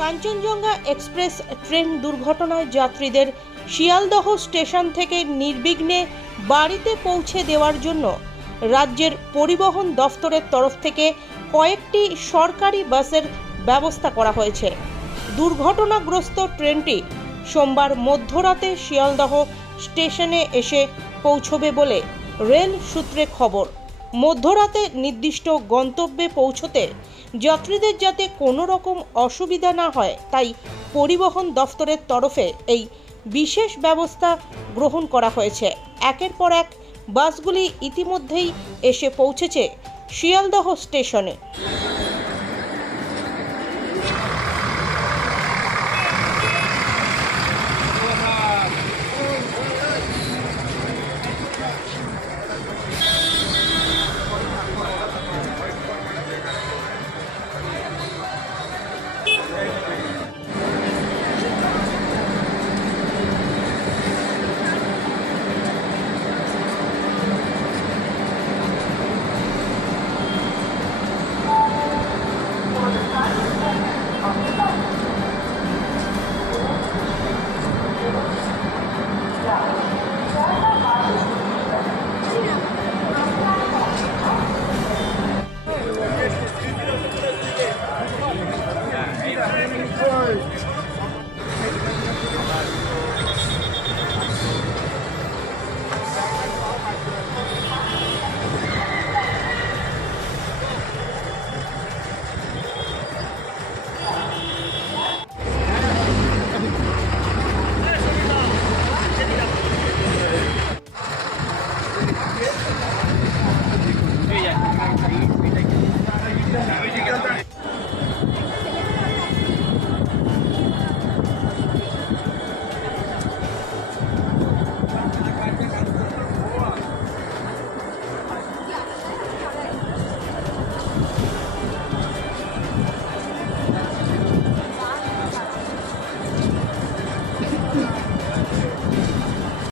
Kanchenjunga express train দুর্ঘটনায় যাত্রীদের শিয়ালদহ স্টেশন থেকে নির্বিঘ্নে বাড়িতে পৌঁছে দেওয়ার জন্য রাজ্যের পরিবহন দফতরের তরফ থেকে কয়েকটি সরকারি বাসের ব্যবস্থা করা হয়েছে। দুর্ঘটনাগ্রস্ত ট্রেনটি সোমবার মধ্যরাতে শিয়ালদহ স্টেশনে এসে পৌঁছবে বলে রেল সূত্রে খবর। মধ্যরাতে নির্দিষ্ট গন্তব্যে পৌঁছতে যাত্রীদের যাতে কোনো রকম অসুবিধা না হয় তাই পরিবহন দফতরের তরফে এই বিশেষ ব্যবস্থা গ্রহণ করা হয়েছে। একের পর এক বাসগুলি ইতিমধ্যেই এসে পৌঁছেছে শিয়ালদহ স্টেশনে।